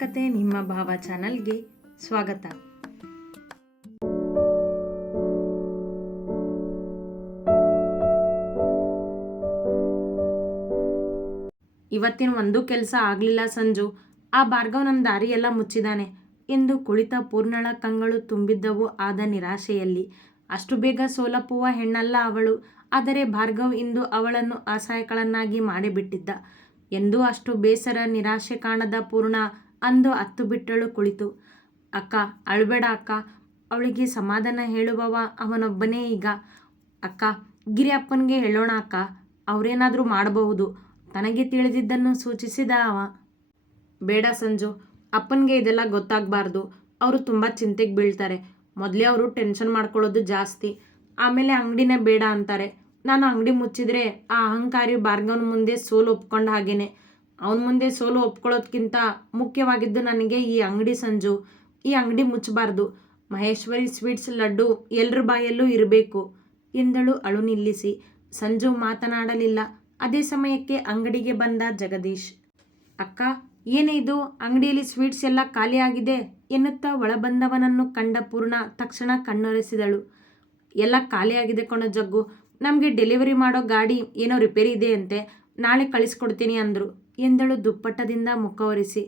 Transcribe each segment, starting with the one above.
ಕತೆ ನಿಮ್ಮ ಭಾವ ಚಾನಲ್ಗೆ ಸ್ವಾಗತ. ಇವತ್ತಿನ ಒಂದು ಕೆಲಸ ಆಗಲಿಲ್ಲ ಸಂಜು. ಆ ಭಾರ್ಗವ್ ನನ್ನ ದಾರಿ ಎಲ್ಲ ಮುಚ್ಚಿದಾನೆ ಎಂದು ಕುಳಿತ ಪೂರ್ಣಳ ಕಂಗಳು ತುಂಬಿದ್ದವು ಆದ ನಿರಾಶೆಯಲ್ಲಿ. ಅಷ್ಟು ಬೇಗ ಸೋಲಪ್ಪುವ ಹೆಣ್ಣಲ್ಲ ಅವಳು. ಆದರೆ ಭಾರ್ಗವ್ ಇಂದು ಅವಳನ್ನು ಅಸಹಾಯಕಳನ್ನಾಗಿ ಮಾಡಿಬಿಟ್ಟಿದ್ದ ಎಂದು ಅಷ್ಟು ಬೇಸರ ನಿರಾಶೆ ಕಾಣದ ಪೂರ್ಣ ಅಂದು ಅತ್ತು ಬಿಟ್ಟಳು ಕುಳಿತು. ಅಕ್ಕ ಅಳಬೇಡ ಅಕ್ಕ, ಅವಳಿಗೆ ಸಮಾಧಾನ ಹೇಳುವವ ಅವನೊಬ್ಬನೇ ಈಗ. ಅಕ್ಕ ಗಿರಿ ಅಪ್ಪನಿಗೆ ಹೇಳೋಣ ಅಕ್ಕ, ಅವರೇನಾದರೂ ಮಾಡಬಹುದು, ತನಗೆ ತಿಳಿದಿದ್ದನ್ನು ಸೂಚಿಸಿದ ಅವ. ಬೇಡ ಸಂಜು, ಅಪ್ಪನಿಗೆ ಇದೆಲ್ಲ ಗೊತ್ತಾಗಬಾರ್ದು. ಅವರು ತುಂಬ ಚಿಂತೆಗೆ ಬೀಳ್ತಾರೆ. ಮೊದಲೇ ಅವರು ಟೆನ್ಷನ್ ಮಾಡ್ಕೊಳ್ಳೋದು ಜಾಸ್ತಿ. ಆಮೇಲೆ ಅಂಗಡಿನೇ ಬೇಡ ಅಂತಾರೆ. ನಾನು ಅಂಗಡಿ ಮುಚ್ಚಿದ್ರೆ ಆ ಅಹಂಕಾರಿ ಭಾರ್ಗವನ ಮುಂದೆ ಸೋಲು ಒಪ್ಕೊಂಡ ಹಾಗೇನೆ. ಅವನ ಮುಂದೆ ಸೋಲು ಒಪ್ಕೊಳ್ಳೋದ್ಕಿಂತ ಮುಖ್ಯವಾಗಿದ್ದು ನನಗೆ ಈ ಅಂಗಡಿ ಸಂಜು. ಈ ಅಂಗಡಿ ಮುಚ್ಚಬಾರ್ದು. ಮಹೇಶ್ವರಿ ಸ್ವೀಟ್ಸ್ ಲಡ್ಡು ಎಲ್ಲರ ಬಾಯಲ್ಲೂ ಇರಬೇಕು ಎಂದಳು ಅಳು ನಿಲ್ಲಿಸಿ. ಸಂಜು ಮಾತನಾಡಲಿಲ್ಲ. ಅದೇ ಸಮಯಕ್ಕೆ ಅಂಗಡಿಗೆ ಬಂದ ಜಗದೀಶ್. ಅಕ್ಕ ಏನೇ ಇದು, ಅಂಗಡಿಯಲ್ಲಿ ಸ್ವೀಟ್ಸ್ ಎಲ್ಲ ಖಾಲಿಯಾಗಿದೆ ಎನ್ನುತ್ತಾ ಒಳಬಂದವನನ್ನು ಕಂಡ ಪೂರ್ಣ ತಕ್ಷಣ ಕಣ್ಣೊರೆಸಿದಳು. ಎಲ್ಲ ಖಾಲಿಯಾಗಿದೆ ಕಣೋ ಜಗ್ಗು, ನಮಗೆ ಡೆಲಿವರಿ ಮಾಡೋ ಗಾಡಿ ಏನೋ ರಿಪೇರಿ ಇದೆ ಅಂತೆ, ನಾಳೆ ಕಳಿಸ್ಕೊಡ್ತೀನಿ ಅಂದರು ಎಂದಳು ದುಪ್ಪಟ್ಟದಿಂದ ಮುಖ ಒರೆಸಿ.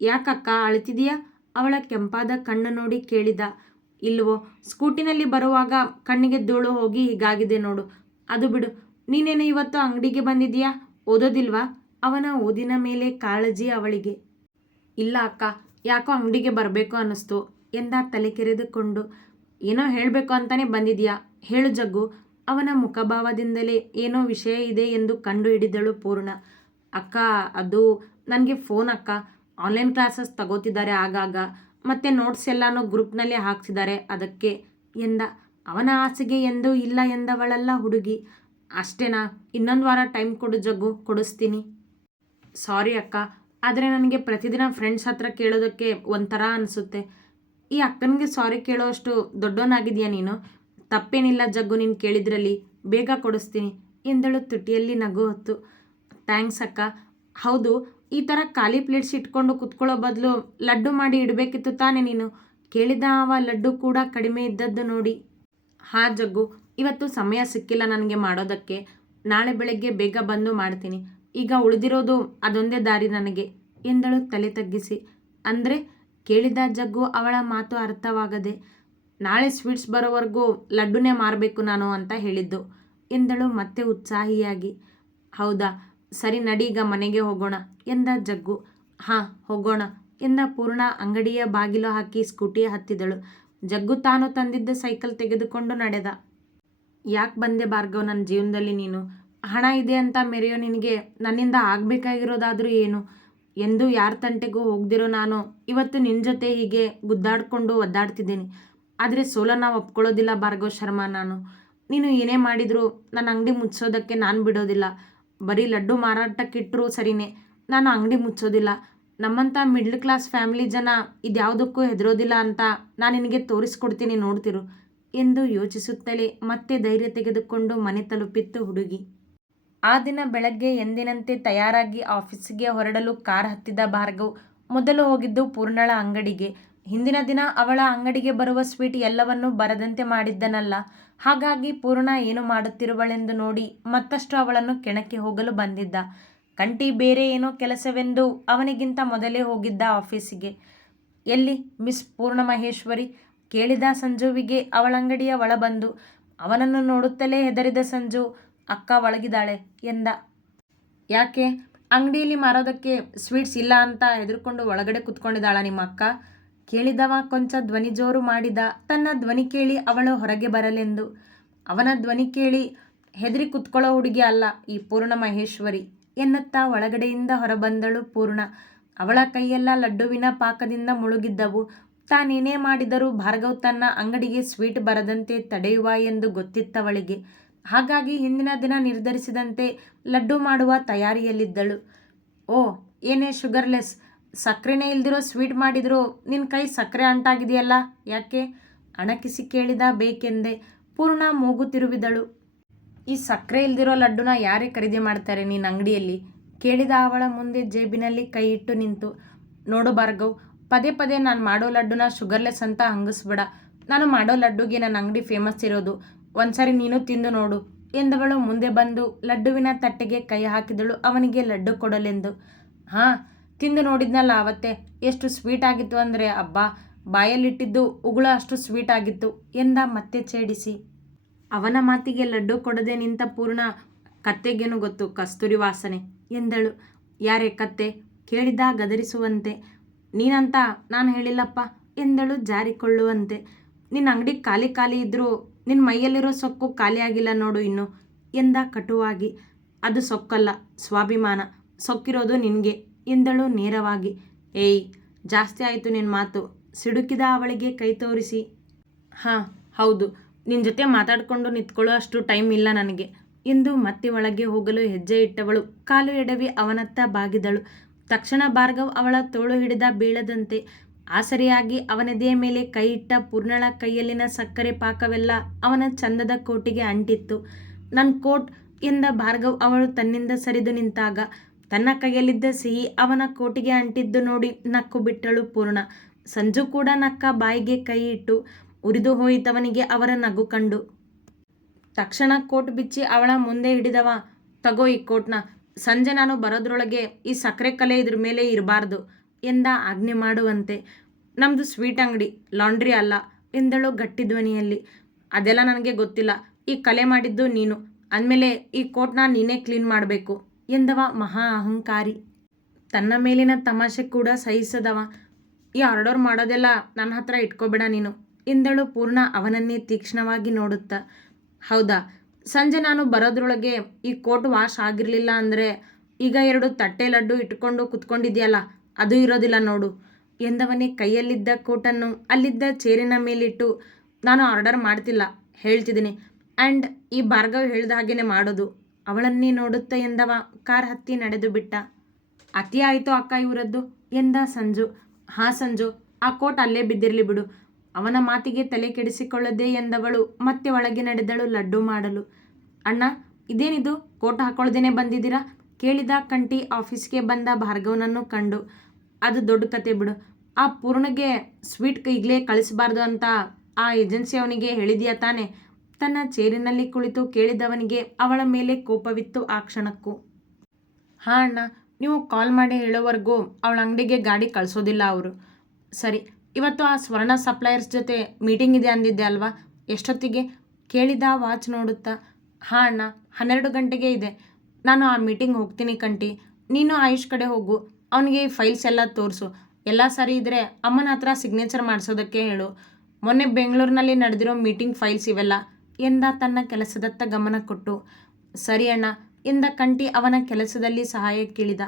ಯಾಕಕ್ಕ ಅಳ್ತಿದೀಯಾ? ಅವಳ ಕೆಂಪಾದ ಕಣ್ಣು ನೋಡಿ ಕೇಳಿದ. ಇಲ್ವೋ, ಸ್ಕೂಟಿನಲ್ಲಿ ಬರುವಾಗ ಕಣ್ಣಿಗೆ ಧೂಳು ಹೋಗಿ ಹೀಗಾಗಿದೆ ನೋಡು. ಅದು ಬಿಡು, ನೀನೇನು ಇವತ್ತು ಅಂಗಡಿಗೆ ಬಂದಿದೀಯಾ, ಓದೋದಿಲ್ವಾ? ಅವನ ಓದಿನ ಮೇಲೆ ಕಾಳಜಿ ಅವಳಿಗೆ. ಇಲ್ಲ ಅಕ್ಕ, ಯಾಕೋ ಅಂಗಡಿಗೆ ಬರಬೇಕು ಅನ್ನಿಸ್ತು ಎಂದ ತಲೆ ಕೆರೆದುಕೊಂಡು. ಏನೋ ಹೇಳಬೇಕು ಅಂತಾನೆ ಬಂದಿದೆಯಾ, ಹೇಳು ಜಗ್ಗು. ಅವನ ಮುಖಭಾವದಿಂದಲೇ ಏನೋ ವಿಷಯ ಇದೆ ಎಂದು ಕಂಡು ಹಿಡಿದಳು ಪೂರ್ಣ. ಅಕ್ಕ ಅದು ನನಗೆ ಫೋನ್ ಅಕ್ಕ, ಆನ್ಲೈನ್ ಕ್ಲಾಸಸ್ ತಗೋತಿದ್ದಾರೆ ಆಗಾಗ, ಮತ್ತು ನೋಟ್ಸ್ ಎಲ್ಲನೂ ಗ್ರೂಪ್ನಲ್ಲಿ ಹಾಕ್ತಿದ್ದಾರೆ ಅದಕ್ಕೆ ಎಂದ. ಅವನ ಆಸೆಗೆ ಎಂದೂ ಇಲ್ಲ ಎಂದವಳಲ್ಲ ಹುಡುಗಿ. ಅಷ್ಟೇನಾ? ಇನ್ನೊಂದು ವಾರ ಟೈಮ್ ಕೊಡು ಜಗ್ಗು, ಕೊಡಿಸ್ತೀನಿ. ಸಾರಿ ಅಕ್ಕ, ಆದರೆ ನನಗೆ ಪ್ರತಿದಿನ ಫ್ರೆಂಡ್ಸ್ ಹತ್ರ ಕೇಳೋದಕ್ಕೆ ಒಂಥರ ಅನಿಸುತ್ತೆ. ಈ ಅಕ್ಕನಿಗೆ ಸಾರಿ ಕೇಳೋ ಅಷ್ಟು ದೊಡ್ಡವನಾಗಿದೆಯಾ ನೀನು? ತಪ್ಪೇನಿಲ್ಲ ಜಗ್ಗು ನೀನು ಕೇಳಿದ್ರಲ್ಲಿ, ಬೇಗ ಕೊಡಿಸ್ತೀನಿ ಎಂದಳು ತುಟಿಯಲ್ಲಿ ನಗು ಹೊತ್ತು. ಥ್ಯಾಂಕ್ಸ್ ಅಕ್ಕ. ಹೌದು, ಈ ಥರ ಖಾಲಿ ಪ್ಲೇಟ್ಸ್ ಇಟ್ಕೊಂಡು ಕುತ್ಕೊಳ್ಳೋ ಬದಲು ಲಡ್ಡು ಮಾಡಿ ಇಡಬೇಕಿತ್ತು ತಾನೇ ನೀನು, ಕೇಳಿದ ಅವ ಲಡ್ಡು ಕೂಡ ಕಡಿಮೆ ಇದ್ದದ್ದು ನೋಡಿ. ಹಾಂ ಜಗ್ಗು, ಇವತ್ತು ಸಮಯ ಸಿಕ್ಕಿಲ್ಲ ನನಗೆ ಮಾಡೋದಕ್ಕೆ, ನಾಳೆ ಬೆಳಗ್ಗೆ ಬೇಗ ಬಂದು ಮಾಡ್ತೀನಿ. ಈಗ ಉಳಿದಿರೋದು ಅದೊಂದೇ ದಾರಿ ನನಗೆ ಎಂದಳು ತಲೆ ತಗ್ಗಿಸಿ. ಅಂದರೆ ಕೇಳಿದ ಜಗ್ಗು ಅವಳ ಮಾತು ಅರ್ಥವಾಗದೆ. ನಾಳೆ ಸ್ವೀಟ್ಸ್ ಬರೋವರೆಗೂ ಲಡ್ಡುನೇ ಮಾರಬೇಕು ನಾನು ಅಂತ ಹೇಳಿದ್ದು ಎಂದಳು ಮತ್ತೆ ಉತ್ಸಾಹಿಯಾಗಿ. ಹೌದಾ, ಸರಿ ನಡಿ ಈಗ ಮನೆಗೆ ಹೋಗೋಣ ಎಂದ ಜಗ್ಗು. ಹಾಂ ಹೋಗೋಣ ಎಂದ ಪೂರ್ಣ ಅಂಗಡಿಯ ಬಾಗಿಲು ಹಾಕಿ ಸ್ಕೂಟಿಯ ಹತ್ತಿದಳು. ಜಗ್ಗು ತಾನು ತಂದಿದ್ದ ಸೈಕಲ್ ತೆಗೆದುಕೊಂಡು ನಡೆದ. ಯಾಕೆ ಬಂದೆ ಭಾರ್ಗವ್ ನನ್ನ ಜೀವನದಲ್ಲಿ ನೀನು? ಹಣ ಇದೆ ಅಂತ ಮೆರೆಯೋ ನಿನಗೆ ನನ್ನಿಂದ ಆಗಬೇಕಾಗಿರೋದಾದರೂ ಏನು? ಎಂದು ಯಾರ ತಂಟೆಗೂ ಹೋಗ್ದಿರೋ ನಾನು ಇವತ್ತು ನಿನ್ನ ಜೊತೆ ಹೀಗೆ ಗುದ್ದಾಡಿಕೊಂಡು ಒದ್ದಾಡ್ತಿದ್ದೀನಿ. ಆದರೆ ಸೋಲನ್ನು ಒಪ್ಕೊಳ್ಳೋದಿಲ್ಲ ಭಾರ್ಗವ್ ಶರ್ಮಾ ನಾನು. ನೀನು ಏನೇ ಮಾಡಿದರೂ ನನ್ನ ಅಂಗಡಿ ಮುಚ್ಚೋದಕ್ಕೆ ನಾನು ಬಿಡೋದಿಲ್ಲ. ಬರೀ ಲಡ್ಡು ಮಾರಾಟಕ್ಕಿಟ್ಟರೂ ಸರಿಯೇ, ನಾನು ಅಂಗಡಿ ಮುಚ್ಚೋದಿಲ್ಲ. ನಮ್ಮಂಥ ಮಿಡ್ಲ್ ಕ್ಲಾಸ್ ಫ್ಯಾಮಿಲಿ ಜನ ಇದ್ಯಾವುದಕ್ಕೂ ಹೆದರೋದಿಲ್ಲ ಅಂತ ನಾನು ನಿನಗೆ ತೋರಿಸ್ಕೊಡ್ತೀನಿ, ನೋಡ್ತಿರು ಎಂದು ಯೋಚಿಸುತ್ತಲೇ ಮತ್ತೆ ಧೈರ್ಯ ತೆಗೆದುಕೊಂಡು ಮನೆ ತಲುಪಿತ್ತು ಹುಡುಗಿ. ಆ ದಿನ ಬೆಳಗ್ಗೆ ಎಂದಿನಂತೆ ತಯಾರಾಗಿ ಆಫೀಸಿಗೆ ಹೊರಡಲು ಕಾರ್ ಹತ್ತಿದ ಭಾರ್ಗವ್ ಮೊದಲು ಹೋಗಿದ್ದು ಪೂರ್ಣಳ ಅಂಗಡಿಗೆ. ಹಿಂದಿನ ದಿನ ಅವಳ ಅಂಗಡಿಗೆ ಬರುವ ಸ್ವೀಟ್ ಎಲ್ಲವನ್ನೂ ಬರದಂತೆ ಮಾಡಿದ್ದನಲ್ಲ, ಹಾಗಾಗಿ ಪೂರ್ಣ ಏನು ಮಾಡುತ್ತಿರುವಳೆಂದು ನೋಡಿ ಮತ್ತಷ್ಟು ಅವಳನ್ನು ಕೆಣಕಿ ಹೋಗಲು ಬಂದಿದ್ದ. ಕಂಟಿ ಬೇರೆ ಏನೋ ಕೆಲಸವೆಂದು ಅವನಿಗಿಂತ ಮೊದಲೇ ಹೋಗಿದ್ದ ಆಫೀಸಿಗೆ. ಎಲ್ಲಿ ಮಿಸ್ ಪೂರ್ಣ ಮಹೇಶ್ವರಿ ಕೇಳಿದ ಸಂಜುವಿಗೆ ಅವಳಂಗಡಿಯ ಒಳ ಬಂದು. ಅವನನ್ನು ನೋಡುತ್ತಲೇ ಹೆದರಿದ ಸಂಜು, ಅಕ್ಕ ಒಳಗಿದ್ದಾಳೆ ಎಂದ. ಯಾಕೆ, ಅಂಗಡಿಯಲ್ಲಿ ಮಾರೋದಕ್ಕೆ ಸ್ವೀಟ್ಸ್ ಇಲ್ಲ ಅಂತ ಹೆದರ್ಕೊಂಡು ಒಳಗಡೆ ಕುತ್ಕೊಂಡಿದ್ದಾಳ ನಿಮ್ಮ ಅಕ್ಕ? ಕೇಳಿದವ ಕೊಂಚ ಧ್ವನಿ ಜೋರು ಮಾಡಿದ, ತನ್ನ ಧ್ವನಿ ಕೇಳಿ ಅವಳು ಹೊರಗೆ ಬರಲೆಂದು. ಅವನ ಧ್ವನಿ ಕೇಳಿ ಹೆದರಿ ಕುತ್ಕೊಳ್ಳೋ ಹುಡುಗಿ ಅಲ್ಲ ಈ ಪೂರ್ಣ ಮಹೇಶ್ವರಿ ಎನ್ನುತ್ತಾ ಒಳಗಡೆಯಿಂದ ಹೊರಬಂದಳು ಪೂರ್ಣ. ಅವಳ ಕೈಯೆಲ್ಲ ಲಡ್ಡುವಿನ ಪಾಕದಿಂದ ಮುಳುಗಿದ್ದವು. ತಾನೇನೇ ಮಾಡಿದರೂ ಭಾರ್ಗವ್ ತನ್ನ ಅಂಗಡಿಗೆ ಸ್ವೀಟ್ ಬರದಂತೆ ತಡೆಯುವ ಎಂದು ಗೊತ್ತಿತ್ತವಳಿಗೆ. ಹಾಗಾಗಿ ಹಿಂದಿನ ದಿನ ನಿರ್ಧರಿಸಿದಂತೆ ಲಡ್ಡು ಮಾಡುವ ತಯಾರಿಯಲ್ಲಿದ್ದಳು. ಓ ಏನೇ ಶುಗರ್ಲೆಸ್, ಸಕ್ಕರೆನೇ ಇಲ್ದಿರೋ ಸ್ವೀಟ್ ಮಾಡಿದರೂ ನಿನ್ನ ಕೈ ಸಕ್ಕರೆ ಅಂಟಾಗಿದೆಯಲ್ಲ, ಯಾಕೆ? ಅಣಕಿಸಿ ಕೇಳಿದ. ಬೇಕೆಂದೆ. ಪೂರ್ಣ ಮೂಗು ತಿರುವಿದಳು. ಈ ಸಕ್ಕರೆ ಇಲ್ದಿರೋ ಲಡ್ಡುನ ಯಾರೇ ಖರೀದಿ ಮಾಡ್ತಾರೆ ನಿನ್ನ ಅಂಗಡಿಯಲ್ಲಿ ಕೇಳಿದ ಅವಳ ಮುಂದೆ ಜೇಬಿನಲ್ಲಿ ಕೈ ಇಟ್ಟು ನಿಂತು. ನೋಡು ಭಾರ್ಗವ್, ಪದೇ ಪದೇ ನಾನು ಮಾಡೋ ಲಡ್ಡುನ ಶುಗರ್ಲೆಸ್ ಅಂತ ಹಂಗಿಸ್ಬೇಡ. ನಾನು ಮಾಡೋ ಲಡ್ಡುಗೆ ನನ್ನ ಅಂಗಡಿ ಫೇಮಸ್ ಇರೋದು. ಒಂದ್ಸರಿ ನೀನು ತಿಂದು ನೋಡು ಎಂದವಳು ಮುಂದೆ ಬಂದು ಲಡ್ಡುವಿನ ತಟ್ಟೆಗೆ ಕೈ ಹಾಕಿದಳು ಅವನಿಗೆ ಲಡ್ಡು ಕೊಡಲೆಂದು. ಹಾಂ, ತಿಂದು ನೋಡಿದ್ನಲ್ಲ ಅವತ್ತೆ, ಎಷ್ಟು ಸ್ವೀಟ್ ಆಗಿತ್ತು ಅಂದರೆ ಅಬ್ಬಾ, ಬಾಯಲ್ಲಿಟ್ಟಿದ್ದು ಉಗುಳ ಅಷ್ಟು ಸ್ವೀಟ್ ಆಗಿತ್ತು ಎಂದ ಮತ್ತೆ ಛೇಡಿಸಿ. ಅವನ ಮಾತಿಗೆ ಲಡ್ಡು ಕೊಡದೆ ನಿಂತ ಪೂರ್ಣ, ಕತ್ತೆಗೇನು ಗೊತ್ತು ಕಸ್ತೂರಿ ವಾಸನೆ ಎಂದಳು. ಯಾರೇ ಕತ್ತೆ ಕೇಳಿದ ಗದರಿಸುವಂತೆ. ನೀನಂತ ನಾನು ಹೇಳಿಲ್ಲಪ್ಪ ಎಂದಳು ಜಾರಿಕೊಳ್ಳುವಂತೆ. ನಿನ್ನ ಅಂಗಡಿ ಖಾಲಿ ಖಾಲಿ ಇದ್ದರೂ ನಿನ್ನ ಮೈಯಲ್ಲಿರೋ ಸೊಕ್ಕು ಖಾಲಿಯಾಗಿಲ್ಲ ನೋಡು ಇನ್ನು ಎಂದ ಕಟುವಾಗಿ. ಅದು ಸೊಕ್ಕಲ್ಲ, ಸ್ವಾಭಿಮಾನ. ಸೊಕ್ಕಿರೋದು ನಿನಗೆ ಎಂದಳು ನೇರವಾಗಿ. ಏಯ್, ಜಾಸ್ತಿ ಆಯಿತು ನಿನ್ನ ಮಾತು ಸಿಡುಕಿದ ಅವಳಿಗೆ ಕೈ ತೋರಿಸಿ. ಹಾಂ ಹೌದು, ನಿನ್ನ ಜೊತೆ ಮಾತಾಡಿಕೊಂಡು ನಿಂತ್ಕೊಳ್ಳೋ ಅಷ್ಟು ಟೈಮ್ ಇಲ್ಲ ನನಗೆ ಎಂದು ಮತ್ತೆ ಒಳಗೆ ಹೋಗಲು ಹೆಜ್ಜೆ ಇಟ್ಟವಳು ಕಾಲು ಎಡವಿ ಅವನತ್ತ ಬಾಗಿದಳು. ತಕ್ಷಣ ಭಾರ್ಗವ್ ಅವಳ ತೋಳು ಹಿಡಿದ ಬೀಳದಂತೆ ಆಸರೆಯಾಗಿ ಅವನದೆಯ ಮೇಲೆ ಕೈ ಇಟ್ಟ ಪೂರ್ಣಳ ಕೈಯಲ್ಲಿನ ಸಕ್ಕರೆ ಪಾಕವೆಲ್ಲ ಅವನ ಚಂದದ ಕೋಟಿಗೆ ಅಂಟಿತ್ತು. ನನ್ನ ಕೋಟ್ ಎಂದ ಭಾರ್ಗವ್ ಅವಳು ತನ್ನಿಂದ ಸರಿದು ನಿಂತಾಗ ತನ್ನ ಕೈಯಲ್ಲಿದ್ದ ಸಿಹಿ ಅವನ ಕೋಟಿಗೆ ಅಂಟಿದ್ದು ನೋಡಿ ನಕ್ಕು ಬಿಟ್ಟಳು ಪೂರ್ಣ. ಸಂಜು ಕೂಡ ನಕ್ಕ ಬಾಯಿಗೆ ಕೈ ಇಟ್ಟು. ಉರಿದು ಹೋಯಿತವನಿಗೆ ಅವರ ನಗು ಕಂಡು. ತಕ್ಷಣ ಕೋಟ್ ಬಿಚ್ಚಿ ಅವಳ ಮುಂದೆ ಹಿಡಿದವ. ತಗೋ ಈ ಕೋಟ್ನ, ಸಂಜೆ ನಾನು ಬರೋದ್ರೊಳಗೆ ಈ ಸಕ್ಕರೆ ಕಲೆ ಇದ್ರ ಮೇಲೆ ಇರಬಾರ್ದು ಎಂದ ಆಜ್ಞೆ ಮಾಡುವಂತೆ. ನಮ್ಮದು ಸ್ವೀಟ್ ಅಂಗಡಿ, ಲಾಂಡ್ರಿ ಅಲ್ಲ ಎಂದಳು ಗಟ್ಟಿ ಧ್ವನಿಯಲ್ಲಿ. ಅದೆಲ್ಲ ನನಗೆ ಗೊತ್ತಿಲ್ಲ, ಈ ಕಲೆ ಮಾಡಿದ್ದು ನೀನು, ಅಂದಮೇಲೆ ಈ ಕೋಟ್ನ ನೀನೇ ಕ್ಲೀನ್ ಮಾಡಬೇಕು ಎಂದವ ಮಹಾ ಅಹಂಕಾರಿ. ತನ್ನ ಮೇಲಿನ ತಮಾಷೆ ಕೂಡ ಸಹಿಸದವ. ಈ ಆರ್ಡರ್ ಮಾಡೋದೆಲ್ಲ ನನ್ನ ಹತ್ರ ಇಟ್ಕೋಬೇಡ ನೀನು ಎಂದಳು ಪೂರ್ಣ ಅವನನ್ನೇ ತೀಕ್ಷ್ಣವಾಗಿ ನೋಡುತ್ತಾ. ಹೌದಾ, ಸಂಜೆ ನಾನು ಬರೋದ್ರೊಳಗೆ ಈ ಕೋಟ್ ವಾಶ್ ಆಗಿರಲಿಲ್ಲ ಅಂದರೆ ಈಗ 2 ತಟ್ಟೆ ಲಡ್ಡು ಇಟ್ಕೊಂಡು ಕುತ್ಕೊಂಡಿದ್ಯಲ್ಲ, ಅದು ಇರೋದಿಲ್ಲ ನೋಡು ಎಂದವನೇ ಕೈಯಲ್ಲಿದ್ದ ಕೋಟನ್ನು ಅಲ್ಲಿದ್ದ ಚೇರಿನ ಮೇಲಿಟ್ಟು. ನಾನು ಆರ್ಡರ್ ಮಾಡ್ತಿಲ್ಲ, ಹೇಳ್ತಿದ್ದೀನಿ. ಆ್ಯಂಡ್ ಈ ಭಾರ್ಗವ್ ಹೇಳ್ದ ಹಾಗೇನೆ ಮಾಡೋದು ಅವಳನ್ನೇ ನೋಡುತ್ತಾ ಎಂದವ ಕಾರ್ ಹತ್ತಿ ನಡೆದು ಬಿಟ್ಟ. ಅತಿ ಆಯಿತು ಅಕ್ಕ ಇವರದ್ದು ಎಂದ ಸಂಜು. ಹಾಂ ಸಂಜು, ಆ ಕೋಟ್ ಅಲ್ಲೇ ಬಿದ್ದಿರಲಿ ಬಿಡು. ಅವನ ಮಾತಿಗೆ ತಲೆ ಕೆಡಿಸಿಕೊಳ್ಳದೆ ಎಂದವಳು ಮತ್ತೆ ಒಳಗೆ ನಡೆದಳು ಲಡ್ಡು ಮಾಡಲು. ಅಣ್ಣ, ಇದೇನಿದು ಕೋಟ್ ಹಾಕೊಳ್ಳದೇನೆ ಬಂದಿದ್ದೀರಾ ಕೇಳಿದ ಕಂಟಿ ಆಫೀಸ್ಗೆ ಬಂದ ಭಾರ್ಗವನನ್ನು ಕಂಡು. ಅದು ದೊಡ್ಡ ಕತೆ ಬಿಡು. ಆ ಪೂರ್ಣಗೆ ಸ್ವೀಟ್ ಈಗಲೇ ಕಳಿಸಬಾರ್ದು ಅಂತ ಆ ಏಜೆನ್ಸಿ ಅವನಿಗೆ ಹೇಳಿದೆಯಾ ತಾನೆ ತನ್ನ ಚೇರಿನಲ್ಲಿ ಕುಳಿತು ಕೇಳಿದವನಿಗೆ ಅವಳ ಮೇಲೆ ಕೋಪವಿತ್ತು ಆ ಕ್ಷಣಕ್ಕೂ. ಹಾಂ ಅಣ್ಣ, ನೀವು ಕಾಲ್ ಮಾಡಿ ಹೇಳೋವರೆಗೂ ಅವಳ ಅಂಗಡಿಗೆ ಗಾಡಿ ಕಳಿಸೋದಿಲ್ಲ ಅವರು. ಸರಿ, ಇವತ್ತು ಆ ಸ್ವರ್ಣ ಸಪ್ಲೈಯರ್ಸ್ ಜೊತೆ ಮೀಟಿಂಗ್ ಇದೆ ಅಂದಿದ್ದೆ ಅಲ್ವಾ, ಎಷ್ಟೊತ್ತಿಗೆ ಕೇಳಿದ ವಾಚ್ ನೋಡುತ್ತಾ. ಹಾಂ ಅಣ್ಣ, 12 ಗಂಟೆಗೆ ಇದೆ. ನಾನು ಆ ಮೀಟಿಂಗ್ ಹೋಗ್ತೀನಿ ಕಂಟಿ. ನೀನು ಆಯುಷ್ ಕಡೆ ಹೋಗು, ಅವನಿಗೆ ಫೈಲ್ಸ್ ಎಲ್ಲ ತೋರಿಸು. ಎಲ್ಲ ಸರಿ ಇದ್ದರೆ ಅಮ್ಮನ ಹತ್ರ ಸಿಗ್ನೇಚರ್ ಮಾಡಿಸೋದಕ್ಕೆ ಹೇಳು. ಮೊನ್ನೆ ಬೆಂಗಳೂರಿನಲ್ಲಿ ನಡೆದಿರೋ ಮೀಟಿಂಗ್ ಫೈಲ್ಸ್ ಇವೆಲ್ಲ ಎಂದ ತನ್ನ ಕೆಲಸದತ್ತ ಗಮನ ಕೊಟ್ಟು. ಸರಿ ಅಣ್ಣ ಎಂದ ಕಂಟಿ ಅವನ ಕೆಲಸದಲ್ಲಿ ಸಹಾಯಕ್ಕಿಳಿದ.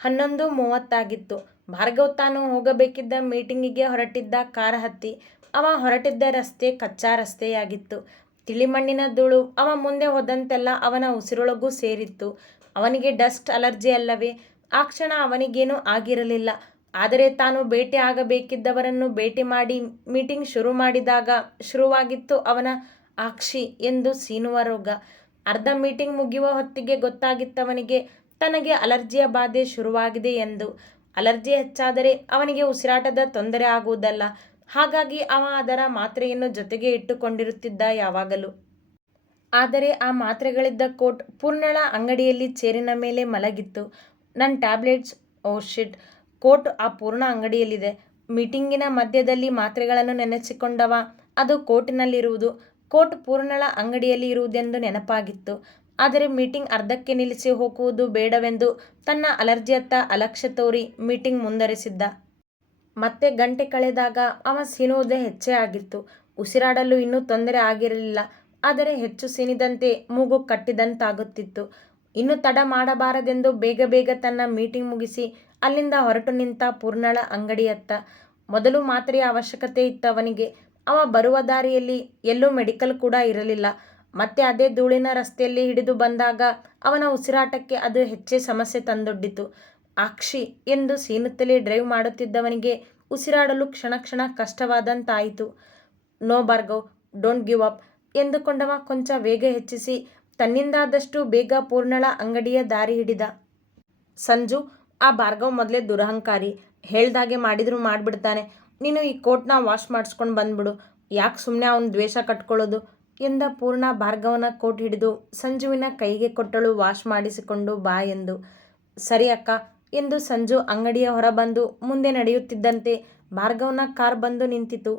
11:30 ಭಾರ್ಗವ್ ತಾನು ಹೋಗಬೇಕಿದ್ದ ಮೀಟಿಂಗಿಗೆ ಹೊರಟಿದ್ದ ಕಾರ್ ಹತ್ತಿ ಅವ ಹೊರಟಿದ್ದ ರಸ್ತೆ ಕಚ್ಚಾ ರಸ್ತೆಯಾಗಿತ್ತು. ತಿಳಿಮಣ್ಣಿನ ಧೂಳು ಅವ ಮುಂದೆ ಹೋದಂತೆಲ್ಲ ಅವನ ಉಸಿರೊಳಗೂ ಸೇರಿತ್ತು. ಅವನಿಗೆ ಡಸ್ಟ್ ಅಲರ್ಜಿ ಅಲ್ಲವೇ? ಆ ಕ್ಷಣ ಅವನಿಗೇನೂ ಆಗಿರಲಿಲ್ಲ. ಆದರೆ ತಾನು ಭೇಟಿ ಆಗಬೇಕಿದ್ದವರನ್ನು ಭೇಟಿ ಮಾಡಿ ಮೀಟಿಂಗ್ ಶುರು ಮಾಡಿದಾಗ ಶುರುವಾಗಿತ್ತು ಅವನ ಆಕ್ಷಿ ಎಂದು ಸೀನುವ ರೋಗ. ಅರ್ಧ ಮೀಟಿಂಗ್ ಮುಗಿಯುವ ಹೊತ್ತಿಗೆ ಗೊತ್ತಾಗಿತ್ತವನಿಗೆ ತನಗೆ ಅಲರ್ಜಿಯ ಬಾಧೆ ಶುರುವಾಗಿದೆ ಎಂದು. ಅಲರ್ಜಿ ಹೆಚ್ಚಾದರೆ ಅವನಿಗೆ ಉಸಿರಾಟದ ತೊಂದರೆ ಆಗುವುದಲ್ಲ, ಹಾಗಾಗಿ ಅವ ಅದರ ಮಾತ್ರೆಯನ್ನು ಜೊತೆಗೆ ಇಟ್ಟುಕೊಂಡಿರುತ್ತಿದ್ದ ಯಾವಾಗಲೂ. ಆದರೆ ಆ ಮಾತ್ರೆಗಳಿದ್ದ ಕೋಟ್ ಪೂರ್ಣಳ ಅಂಗಡಿಯಲ್ಲಿ ಚೇರಿನ ಮೇಲೆ ಮಲಗಿತ್ತು. ನನ್ನ ಟ್ಯಾಬ್ಲೆಟ್ಸ್. ಓ ಶಿಟ್, ಕೋಟ್ ಆ ಪೂರ್ಣ ಅಂಗಡಿಯಲ್ಲಿದೆ. ಮೀಟಿಂಗಿನ ಮಧ್ಯದಲ್ಲಿ ಮಾತ್ರೆಗಳನ್ನು ನೆನೆಸಿಕೊಂಡವ ಅದು ಕೋಟಿನಲ್ಲಿರುವುದು, ಕೋಟ್ ಪೂರ್ಣಳ ಅಂಗಡಿಯಲ್ಲಿ ಇರುವುದೆಂದು ನೆನಪಾಗಿತ್ತು. ಆದರೆ ಮೀಟಿಂಗ್ ಅರ್ಧಕ್ಕೆ ನಿಲ್ಲಿಸಿ ಹೋಗುವುದು ಬೇಡವೆಂದು ತನ್ನ ಅಲರ್ಜಿಯತ್ತ ಅಲಕ್ಷ್ಯ ತೋರಿ ಮೀಟಿಂಗ್ ಮುಂದುವರೆಸಿದ್ದ. ಮತ್ತೆ ಗಂಟೆ ಕಳೆದಾಗ ಅವ ಸೀನುವುದೇ ಹೆಚ್ಚೇ ಆಗಿತ್ತು. ಉಸಿರಾಡಲು ಇನ್ನೂ ತೊಂದರೆ ಆಗಿರಲಿಲ್ಲ, ಆದರೆ ಹೆಚ್ಚು ಸೀನಿದಂತೆ ಮೂಗು ಕಟ್ಟಿದಂತಾಗುತ್ತಿತ್ತು. ಇನ್ನು ತಡ ಮಾಡಬಾರದೆಂದು ಬೇಗ ಬೇಗ ತನ್ನ ಮೀಟಿಂಗ್ ಮುಗಿಸಿ ಅಲ್ಲಿಂದ ಹೊರಟು ನಿಂತ ಪೂರ್ಣಳ ಅಂಗಡಿಯತ್ತ. ಮೊದಲು ಮಾತ್ರೆಯ ಅವಶ್ಯಕತೆ ಇತ್ತು ಅವನಿಗೆ. ಅವ ಬರುವ ದಾರಿಯಲ್ಲಿ ಎಲ್ಲೂ ಮೆಡಿಕಲ್ ಕೂಡ ಇರಲಿಲ್ಲ. ಮತ್ತೆ ಅದೇ ಧೂಳಿನ ರಸ್ತೆಯಲ್ಲಿ ಹಿಡಿದು ಬಂದಾಗ ಅವನ ಉಸಿರಾಟಕ್ಕೆ ಅದು ಹೆಚ್ಚೇ ಸಮಸ್ಯೆ ತಂದೊಡ್ಡಿತು. ಆಕ್ಷಿ ಎಂದು ಸೀನುತ್ತಲೇ ಡ್ರೈವ್ ಮಾಡುತ್ತಿದ್ದವನಿಗೆ ಉಸಿರಾಡಲು ಕ್ಷಣ ಕ್ಷಣ ಕಷ್ಟವಾದಂತಾಯಿತು. No Bhargav, don't give up ಎಂದುಕೊಂಡವ ಕೊಂಚ ವೇಗ ಹೆಚ್ಚಿಸಿ ತನ್ನಿಂದಾದಷ್ಟು ಬೇಗ ಪೂರ್ಣಳ ಅಂಗಡಿಯ ದಾರಿ ಹಿಡಿದ. ಸಂಜು, ಆ ಭಾರ್ಗವ್ ಮೊದಲೇ ದುರಹಂಕಾರಿ, ಹೇಳ್ದಾಗೆ ಮಾಡಿದ್ರು ಮಾಡಿಬಿಡ್ತಾನೆ. ನೀನು ಈ ಕೋಟ್ನ ವಾಶ್ ಮಾಡಿಸ್ಕೊಂಡು ಬಂದ್ಬಿಡು, ಯಾಕೆ ಸುಮ್ಮನೆ ಅವನ ದ್ವೇಷ ಕಟ್ಕೊಳ್ಳೋದು ಎಂದ ಪೂರ್ಣ ಭಾರ್ಗವನ ಕೋಟ್ ಹಿಡಿದು ಸಂಜುವಿನ ಕೈಗೆ ಕೊಟ್ಟಳು ವಾಶ್ ಮಾಡಿಸಿಕೊಂಡು ಬಾ ಎಂದು. ಸರಿ ಅಕ್ಕ ಎಂದು ಸಂಜು ಅಂಗಡಿಯ ಹೊರಬಂದು ಮುಂದೆ ನಡೆಯುತ್ತಿದ್ದಂತೆ ಭಾರ್ಗವನ ಕಾರ್ ಬಂದು ನಿಂತಿತು.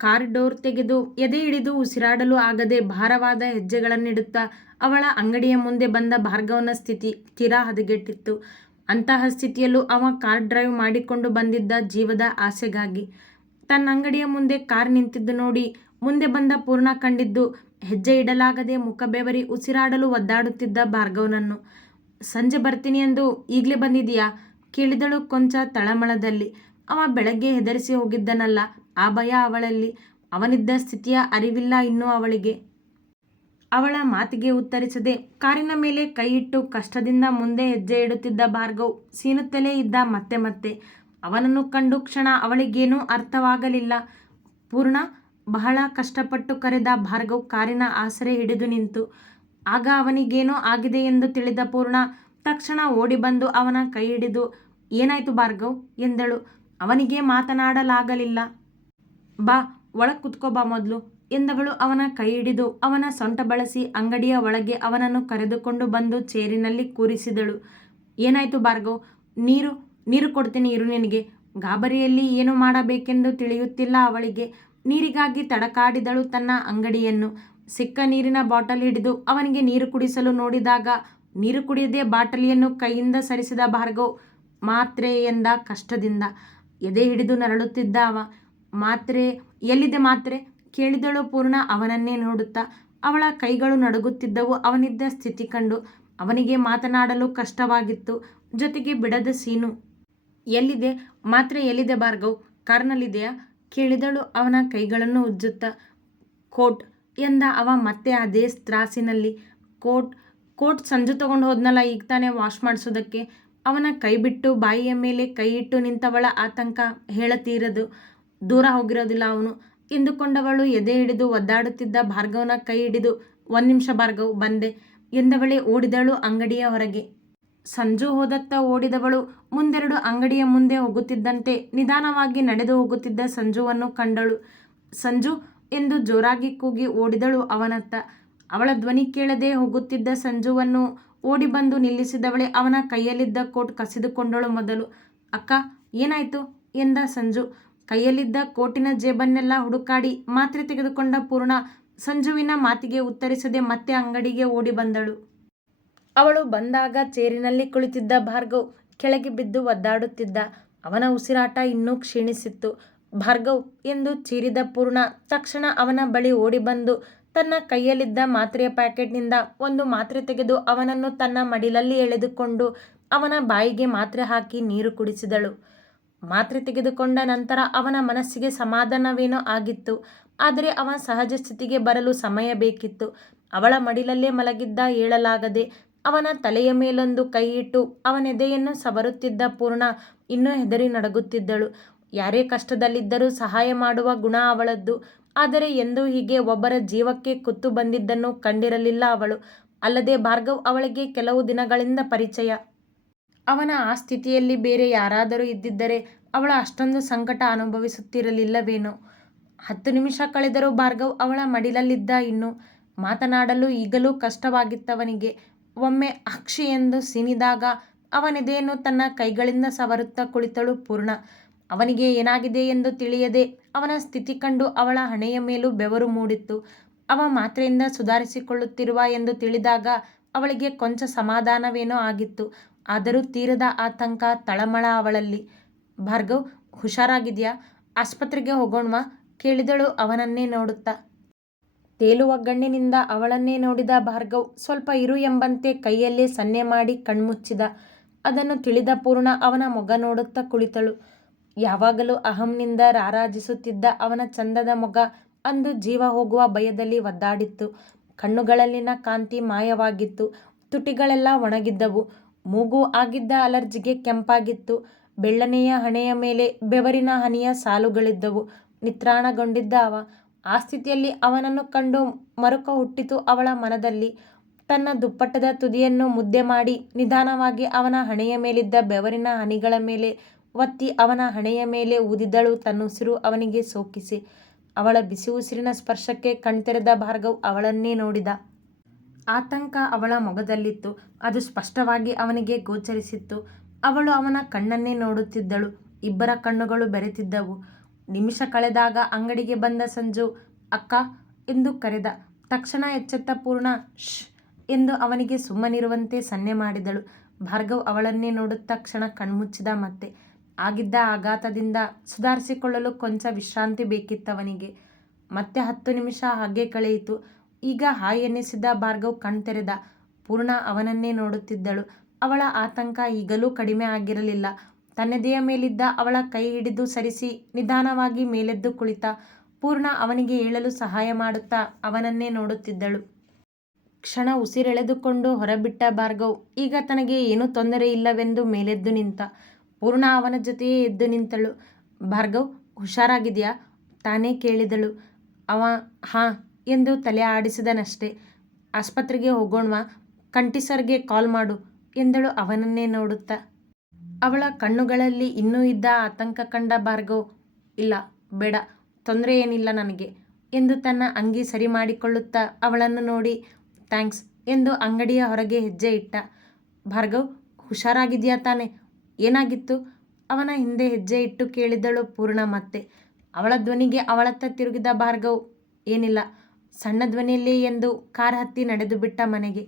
ಕಾರ್ ಡೋರ್ ತೆಗೆದು ಎದೆ ಹಿಡಿದು ಉಸಿರಾಡಲು ಆಗದೆ ಭಾರವಾದ ಹೆಜ್ಜೆಗಳನ್ನಿಡುತ್ತಾ ಅವಳ ಅಂಗಡಿಯ ಮುಂದೆ ಬಂದ ಭಾರ್ಗವನ ಸ್ಥಿತಿ ತೀರಾ ಹದಗೆಟ್ಟಿತ್ತು. ಅಂತಹ ಸ್ಥಿತಿಯಲ್ಲೂ ಅವ ಕಾರ್ ಡ್ರೈವ್ ಮಾಡಿಕೊಂಡು ಬಂದಿದ್ದ ಜೀವದ ಆಸೆಗಾಗಿ. ತನ್ನ ಅಂಗಡಿಯ ಮುಂದೆ ಕಾರ್ ನಿಂತಿದ್ದು ನೋಡಿ ಮುಂದೆ ಬಂದ ಪೂರ್ಣ ಕಂಡಿದ್ದು ಹೆಜ್ಜೆ ಇಡಲಾಗದೆ ಮುಖ ಬೆವರಿ ಉಸಿರಾಡಲು ಒದ್ದಾಡುತ್ತಿದ್ದ ಭಾರ್ಗವನನ್ನು. ಸಂಜೆ ಬರ್ತೀನಿ ಎಂದು ಈಗಲೇ ಬಂದಿದೀಯಾ ಕೇಳಿದಳು ಕೊಂಚ ತಳಮಳದಲ್ಲಿ. ಅವ ಬೆಳಗ್ಗೆ ಹೆದರಿಸಿ ಹೋಗಿದ್ದನಲ್ಲ, ಆ ಭಯ ಅವಳಲ್ಲಿ. ಅವನಿದ್ದ ಸ್ಥಿತಿಯ ಅರಿವಿಲ್ಲ ಇನ್ನೂ ಅವಳಿಗೆ. ಅವಳ ಮಾತಿಗೆ ಉತ್ತರಿಸದೆ ಕಾರಿನ ಮೇಲೆ ಕೈಯಿಟ್ಟು ಕಷ್ಟದಿಂದ ಮುಂದೆ ಹೆಜ್ಜೆ ಇಡುತ್ತಿದ್ದ ಭಾರ್ಗವ್ ಸೀನುತ್ತಲೇ ಇದ್ದ ಮತ್ತೆ ಮತ್ತೆ. ಅವನನ್ನು ಕಂಡು ಕ್ಷಣ ಅವಳಿಗೇನೂ ಅರ್ಥವಾಗಲಿಲ್ಲ. ಪೂರ್ಣ ಬಹಳ ಕಷ್ಟಪಟ್ಟು ಕರೆದ ಭಾರ್ಗವ್ ಕಾರಿನ ಆಸರೆ ಹಿಡಿದು ನಿಂತು. ಆಗ ಅವನಿಗೇನೋ ಆಗಿದೆ ಎಂದು ತಿಳಿದ ಪೂರ್ಣ ತಕ್ಷಣ ಓಡಿ ಬಂದು ಅವನ ಕೈ ಹಿಡಿದು ಏನಾಯ್ತು ಭಾರ್ಗವ್ ಎಂದಳು. ಅವನಿಗೆ ಮಾತನಾಡಲಾಗಲಿಲ್ಲ. ಬಾ ಒಳಗೆ ಕುತ್ಕೋ ಬಾ ಮೊದಲು ಎಂದವಳು ಅವನ ಕೈ ಹಿಡಿದು ಅವನ ಸೊಂಟ ಬಳಸಿ ಅಂಗಡಿಯ ಒಳಗೆ ಅವನನ್ನು ಕರೆದುಕೊಂಡು ಬಂದು ಚೇರಿನಲ್ಲಿ ಕೂರಿಸಿದಳು. ಏನಾಯ್ತು ಭಾರ್ಗವ್? ನೀರು ಕೊಡ್ತೀನಿ ಇರು ನಿನಗೆ. ಗಾಬರಿಯಲ್ಲಿ ಏನು ಮಾಡಬೇಕೆಂದು ತಿಳಿಯುತ್ತಿಲ್ಲ ಅವಳಿಗೆ. ನೀರಿಗಾಗಿ ತಡಕಾಡಿದಳು ತನ್ನ ಅಂಗಡಿಯನ್ನು. ಸಿಕ್ಕ ನೀರಿನ ಬಾಟಲ್ ಹಿಡಿದು ಅವನಿಗೆ ನೀರು ಕುಡಿಸಲು ನೋಡಿದಾಗ ನೀರು ಕುಡಿಯದೆ ಬಾಟಲಿಯನ್ನು ಕೈಯಿಂದ ಸರಿಸಿದ ಭಾರ್ಗವ್. ಮಾತ್ರೆ ಎಂದ ಕಷ್ಟದಿಂದ. ಎದೆ ಹಿಡಿದು ನರಳುತ್ತಿದ್ದ ಅವ. ಮಾತ್ರೆ ಎಲ್ಲಿದೆ ಮಾತ್ರೆ ಕೇಳಿದಳು ಪೂರ್ಣ ಅವನನ್ನೇ ನೋಡುತ್ತಾ. ಅವಳ ಕೈಗಳು ನಡುಗುತ್ತಿದ್ದವು ಅವನಿದ್ದ ಸ್ಥಿತಿ ಕಂಡು. ಅವನಿಗೆ ಮಾತನಾಡಲು ಕಷ್ಟವಾಗಿತ್ತು, ಜೊತೆಗೆ ಬಿಡದ ಸೀನು. ಎಲ್ಲಿದೆ ಮಾತ್ರೆ? ಎಲ್ಲಿದೆ ಭಾರ್ಗವ್? ಕಾರ್ನಲ್ಲಿದೆಯಾ ಕೇಳಿದಳು ಅವನ ಕೈಗಳನ್ನು ಉಜ್ಜುತ್ತಾ. ಕೋಟ್ ಎಂದ ಅವ ಮತ್ತೆ ಅದೇ ತ್ರಾಸಿನಲ್ಲಿ. ಕೋಟ್ ಸಂಜು ತಗೊಂಡು ಹೋದ್ನಲ್ಲ ಈಗ ತಾನೇ ವಾಶ್ ಮಾಡಿಸೋದಕ್ಕೆ. ಅವನ ಕೈ ಬಿಟ್ಟು ಬಾಯಿಯ ಮೇಲೆ ಕೈ ಇಟ್ಟು ನಿಂತವಳ ಆತಂಕ ಹೇಳತೀರದು. ದೂರ ಹೋಗಿರೋದಿಲ್ಲ ಅವನು ಎಂದುಕೊಂಡವಳು ಎದೆ ಹಿಡಿದು ಒದ್ದಾಡುತ್ತಿದ್ದ ಭಾರ್ಗವನ ಕೈ ಹಿಡಿದು 1 ನಿಮಿಷ ಭಾರ್ಗವ್ ಬಂದೆ ಎಂದವಳೇ ಓಡಿದಳು ಅಂಗಡಿಯ ಹೊರಗೆ. ಸಂಜು ಹೋದತ್ತ ಓಡಿದವಳು ಮುಂದೆರಡು ಅಂಗಡಿಯ ಮುಂದೆ ಹೋಗುತ್ತಿದ್ದಂತೆ ನಿಧಾನವಾಗಿ ನಡೆದು ಹೋಗುತ್ತಿದ್ದ ಸಂಜುವನ್ನು ಕಂಡಳು. ಸಂಜು ಎಂದು ಜೋರಾಗಿ ಕೂಗಿ ಓಡಿದಳು ಅವನತ್ತ. ಅವಳ ಧ್ವನಿ ಕೇಳದೆ ಹೋಗುತ್ತಿದ್ದ ಸಂಜುವನ್ನು ಓಡಿ ಬಂದು ನಿಲ್ಲಿಸಿದವಳೆ ಅವನ ಕೈಯಲ್ಲಿದ್ದ ಕೋಟ್ ಕಸಿದುಕೊಂಡಳು ಮೊದಲು. ಅಕ್ಕ ಏನಾಯ್ತು ಎಂದ ಸಂಜು. ಕೈಯಲ್ಲಿದ್ದ ಕೋಟಿನ ಜೇಬನ್ನೆಲ್ಲ ಹುಡುಕಾಡಿ ಮಾತ್ರೆ ತೆಗೆದುಕೊಂಡ ಪೂರ್ಣ ಸಂಜುವಿನ ಮಾತಿಗೆ ಉತ್ತರಿಸದೆ ಮತ್ತೆ ಅಂಗಡಿಗೆ ಓಡಿ ಬಂದಳು. ಅವಳು ಬಂದಾಗ ಚೇರಿನಲ್ಲಿ ಕುಳಿತಿದ್ದ ಭಾರ್ಗವ್ ಕೆಳಗೆ ಬಿದ್ದು ಒದ್ದಾಡುತ್ತಿದ್ದ. ಅವನ ಉಸಿರಾಟ ಇನ್ನೂ ಕ್ಷೀಣಿಸಿತ್ತು. ಭಾರ್ಗವ್ ಎಂದು ಚೀರಿದ ಪೂರ್ಣ ತಕ್ಷಣ ಅವನ ಬಳಿ ಓಡಿ ಬಂದು ತನ್ನ ಕೈಯಲ್ಲಿದ್ದ ಮಾತ್ರೆಯ ಪ್ಯಾಕೆಟ್ನಿಂದ ಒಂದು ಮಾತ್ರೆ ತೆಗೆದು ಅವನನ್ನು ತನ್ನ ಮಡಿಲಲ್ಲಿ ಎಳೆದುಕೊಂಡು ಅವನ ಬಾಯಿಗೆ ಮಾತ್ರೆ ಹಾಕಿ ನೀರು ಕುಡಿಸಿದಳು. ಮಾತ್ರೆ ತೆಗೆದುಕೊಂಡ ನಂತರ ಅವನ ಮನಸ್ಸಿಗೆ ಸಮಾಧಾನವೇನೋ ಆಗಿತ್ತು. ಆದರೆ ಅವನ ಸಹಜ ಸ್ಥಿತಿಗೆ ಬರಲು ಸಮಯ ಬೇಕಿತ್ತು. ಅವಳ ಮಡಿಲಲ್ಲೇ ಮಲಗಿದ್ದ ಏಳಲಾಗದೆ. ಅವನ ತಲೆಯ ಮೇಲೊಂದು ಕೈ ಇಟ್ಟು ಅವನೆದೆಯನ್ನು ಸವರುತ್ತಿದ್ದ ಪೂರ್ಣ ಇನ್ನೂ ಹೆದರಿ ನಡುಗುತ್ತಿದ್ದಳು. ಯಾರೇ ಕಷ್ಟದಲ್ಲಿದ್ದರೂ ಸಹಾಯ ಮಾಡುವ ಗುಣ ಅವಳದ್ದು. ಆದರೆ ಎಂದೂ ಹೀಗೆ ಒಬ್ಬರ ಜೀವಕ್ಕೆ ಕುತ್ತು ಬಂದಿದ್ದನ್ನು ಕಂಡಿರಲಿಲ್ಲ ಅವಳು. ಅಲ್ಲದೆ ಭಾರ್ಗವ್ ಅವಳಿಗೆ ಕೆಲವು ದಿನಗಳಿಂದ ಪರಿಚಯ. ಅವನ ಆ ಸ್ಥಿತಿಯಲ್ಲಿ ಬೇರೆ ಯಾರಾದರೂ ಇದ್ದಿದ್ದರೆ ಅವಳು ಅಷ್ಟೊಂದು ಸಂಕಟ ಅನುಭವಿಸುತ್ತಿರಲಿಲ್ಲವೇನೋ. 10 ನಿಮಿಷ ಕಳೆದರೂ ಭಾರ್ಗವ್ ಅವಳ ಮಡಿಲಲ್ಲಿದ್ದ. ಇನ್ನು ಮಾತನಾಡಲು ಈಗಲೂ ಕಷ್ಟವಾಗಿತ್ತವನಿಗೆ. ಒಮ್ಮೆ ಅಕ್ಷಿ ಎಂದು ಸೀನಿದಾಗ ಅವನೆದೆಯನ್ನು ತನ್ನ ಕೈಗಳಿಂದ ಸವರುತ್ತಾ ಕುಳಿತಳು ಪೂರ್ಣ. ಅವನಿಗೆ ಏನಾಗಿದೆ ಎಂದು ತಿಳಿಯದೆ ಅವನ ಸ್ಥಿತಿ ಕಂಡು ಅವಳ ಹಣೆಯ ಮೇಲೂ ಬೆವರು ಮೂಡಿತ್ತು. ಅವ ಮಾತ್ರೆಯಿಂದ ಸುಧಾರಿಸಿಕೊಳ್ಳುತ್ತಿರುವ ಎಂದು ತಿಳಿದಾಗ ಅವಳಿಗೆ ಕೊಂಚ ಸಮಾಧಾನವೇನೋ ಆಗಿತ್ತು. ಆದರೂ ತೀರದ ಆತಂಕ, ತಳಮಳ ಅವಳಲ್ಲಿ. ಭಾರ್ಗವ್ ಹುಷಾರಾಗಿದ್ಯಾ? ಆಸ್ಪತ್ರೆಗೆ ಹೋಗೋಣವಾ ಕೇಳಿದಳು ಅವನನ್ನೇ ನೋಡುತ್ತಾ. ತೇಲುವ ಗಣ್ಣಿನಿಂದ ಅವಳನ್ನೇ ನೋಡಿದ ಭಾರ್ಗವ್ ಸ್ವಲ್ಪ ಇರು ಎಂಬಂತೆ ಕೈಯಲ್ಲೇ ಸನ್ನೆ ಮಾಡಿ ಕಣ್ಮುಚ್ಚಿದ. ಅದನ್ನು ತಿಳಿದ ಪೂರ್ಣ ಅವನ ಮೊಗ ನೋಡುತ್ತಾ ಕುಳಿತಳು. ಯಾವಾಗಲೂ ಅಹಂನಿಂದ ರಾರಾಜಿಸುತ್ತಿದ್ದ ಅವನ ಚಂದದ ಮೊಗ ಅಂದು ಜೀವ ಹೋಗುವ ಭಯದಲ್ಲಿ ಒದ್ದಾಡಿತ್ತು. ಕಣ್ಣುಗಳಲ್ಲಿನ ಕಾಂತಿ ಮಾಯವಾಗಿತ್ತು. ತುಟಿಗಳೆಲ್ಲ ಒಣಗಿದ್ದವು. ಮೂಗು ಆಗಿದ್ದ ಅಲರ್ಜಿಗೆ ಕೆಂಪಾಗಿತ್ತು. ಬೆಳ್ಳನೆಯ ಹಣೆಯ ಮೇಲೆ ಬೆವರಿನ ಹನಿಯ ಸಾಲುಗಳಿದ್ದವು. ನಿತ್ರಾಣಗೊಂಡಿದ್ದ ಅವ. ಆ ಸ್ಥಿತಿಯಲ್ಲಿ ಅವನನ್ನು ಕಂಡು ಮರುಕ ಹುಟ್ಟಿತು ಅವಳ ಮನದಲ್ಲಿ. ತನ್ನ ದುಪ್ಪಟ್ಟದ ತುದಿಯನ್ನು ಮುದ್ದೆ ಮಾಡಿ ನಿಧಾನವಾಗಿ ಅವನ ಹಣೆಯ ಮೇಲಿದ್ದ ಬೆವರಿನ ಹನಿಗಳ ಮೇಲೆ ಒತ್ತಿ ಅವನ ಹಣೆಯ ಮೇಲೆ ಊದಿದಳು. ತನ್ನುಸಿರು ಅವನಿಗೆ ಸೋಕಿಸಿ ಅವಳ ಬಿಸಿ ಉಸಿರಿನ ಸ್ಪರ್ಶಕ್ಕೆ ಕಣ್ತೆರೆದ ಭಾರ್ಗವ್ ಅವಳನ್ನೇ ನೋಡಿದ. ಆತಂಕ ಅವಳ ಮೊಗದಲ್ಲಿತ್ತು. ಅದು ಸ್ಪಷ್ಟವಾಗಿ ಅವನಿಗೆ ಗೋಚರಿಸಿತ್ತು. ಅವಳು ಅವನ ಕಣ್ಣನ್ನೇ ನೋಡುತ್ತಿದ್ದಳು. ಇಬ್ಬರ ಕಣ್ಣುಗಳು ಬೆರೆತಿದ್ದವು. ನಿಮಿಷ ಕಳೆದಾಗ ಅಂಗಡಿಗೆ ಬಂದ ಸಂಜು ಅಕ್ಕ ಎಂದು ಕರೆದ. ತಕ್ಷಣ ಎಚ್ಚೆತ್ತ ಪೂರ್ಣ ಶ್ ಎಂದು ಅವನಿಗೆ ಸುಮ್ಮನಿರುವಂತೆ ಸನ್ನೆ ಮಾಡಿದಳು. ಭಾರ್ಗವ್ ಅವಳನ್ನೇ ನೋಡುತ್ತಾ ಕ್ಷಣ ಕಣ್ಮುಚ್ಚಿದ. ಮತ್ತೆ ಆಗಿದ್ದ ಆಘಾತದಿಂದ ಸುಧಾರಿಸಿಕೊಳ್ಳಲು ಕೊಂಚ ವಿಶ್ರಾಂತಿ ಬೇಕಿತ್ತವನಿಗೆ. ಮತ್ತೆ 10 ನಿಮಿಷ ಹಾಗೆ ಕಳೆಯಿತು. ಈಗ ಹಾಯ್ ಎನ್ನಿಸಿದ ಭಾರ್ಗವ್ ಕಣ್ತೆರೆದ. ಪೂರ್ಣ ಅವನನ್ನೇ ನೋಡುತ್ತಿದ್ದಳು. ಅವಳ ಆತಂಕ ಈಗಲೂ ಕಡಿಮೆ ಆಗಿರಲಿಲ್ಲ. ತನ್ನೆದೆಯ ಮೇಲಿದ್ದ ಅವಳ ಕೈ ಹಿಡಿದು ಸರಿಸಿ ನಿಧಾನವಾಗಿ ಮೇಲೆದ್ದು ಕುಳಿತ. ಪೂರ್ಣ ಅವನಿಗೆ ಏಳಲು ಸಹಾಯ ಮಾಡುತ್ತಾ ಅವನನ್ನೇ ನೋಡುತ್ತಿದ್ದಳು. ಕ್ಷಣ ಉಸಿರೆಳೆದುಕೊಂಡು ಹೊರಬಿಟ್ಟ ಭಾರ್ಗವ್ ಈಗ ತನಗೆ ಏನೂ ತೊಂದರೆ ಇಲ್ಲವೆಂದು ಮೇಲೆದ್ದು ನಿಂತ. ಪೂರ್ಣ ಅವನ ಜೊತೆಯೇ ಎದ್ದು ನಿಂತಳು. ಭಾರ್ಗವ್ ಹುಷಾರಾಗಿದೆಯಾ ತಾನೇ ಕೇಳಿದಳು. ಅವ ಹಾಂ ಎಂದು ತಲೆ ಆಡಿಸಿದನಷ್ಟೆ. ಆಸ್ಪತ್ರೆಗೆ ಹೋಗೋಣ್ವಾ? ಕಂಠೀಸರ್ಗೆ ಕಾಲ್ ಮಾಡು ಎಂದಳು ಅವನನ್ನೇ ನೋಡುತ್ತಾ. ಅವಳ ಕಣ್ಣುಗಳಲ್ಲಿ ಇನ್ನೂ ಇದ್ದ ಆತಂಕ ಕಂಡ ಭಾರ್ಗವ್ ಇಲ್ಲ ಬೇಡ, ತೊಂದರೆ ಏನಿಲ್ಲ ನನಗೆ ಎಂದು ತನ್ನ ಅಂಗಿ ಸರಿ ಮಾಡಿಕೊಳ್ಳುತ್ತಾ ಅವಳನ್ನು ನೋಡಿ ಥ್ಯಾಂಕ್ಸ್ ಎಂದು ಅಂಗಡಿಯ ಹೊರಗೆ ಹೆಜ್ಜೆ ಇಟ್ಟ. ಭಾರ್ಗವ್ ಹುಷಾರಾಗಿದೆಯಾ ತಾನೆ? ಏನಾಗಿತ್ತು? ಅವನ ಹಿಂದೆ ಹೆಜ್ಜೆ ಇಟ್ಟು ಕೇಳಿದಳು ಪೂರ್ಣ ಮತ್ತೆ. ಅವಳ ಧ್ವನಿಗೆ ಅವಳತ್ತ ತಿರುಗಿದ ಭಾರ್ಗವ್ ಏನಿಲ್ಲ ಸಣ್ಣ ಧ್ವನಿಯಲ್ಲಿ ಎಂದು ಕಾರ್ ಹತ್ತಿ ನಡೆದು ಬಿಟ್ಟ ಮನೆಗೆ.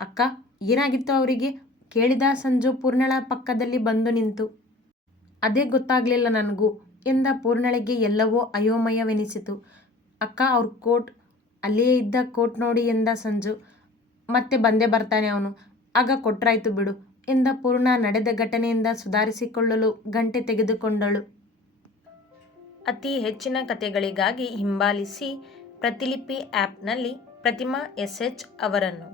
ಅಕ್ಕ ಏನಾಗಿತ್ತು ಅವರಿಗೆ ಕೇಳಿದ ಸಂಜು ಪೂರ್ಣಳ ಪಕ್ಕದಲ್ಲಿ ಬಂದು ನಿಂತು. ಅದೇ ಗೊತ್ತಾಗ್ಲಿಲ್ಲ ನನಗೂ ಎಂದ ಪೂರ್ಣಳಿಗೆ ಎಲ್ಲವೂ ಅಯೋಮಯವೆನಿಸಿತು. ಅಕ್ಕ ಅವ್ರ ಕೋಟ್ ಅಲ್ಲಿಯೇ ಇದ್ದ ಕೋಟ್ ನೋಡಿ ಎಂದ ಸಂಜು. ಮತ್ತೆ ಬಂದೇ ಬರ್ತಾನೆ ಅವನು, ಆಗ ಕೊಟ್ರಾಯ್ತು ಬಿಡು ಎಂದ ಪೂರ್ಣ ನಡೆದ ಘಟನೆಯಿಂದ ಸುಧಾರಿಸಿಕೊಳ್ಳಲು ಗಂಟೆ ತೆಗೆದುಕೊಂಡಳು. ಅತಿ ಹೆಚ್ಚಿನ ಕಥೆಗಳಿಗಾಗಿ ಹಿಂಬಾಲಿಸಿ ಪ್ರತಿಲಿಪಿ ಆ್ಯಪ್ನಲ್ಲಿ ಪ್ರತಿಮಾ SH ಅವರನ್ನು.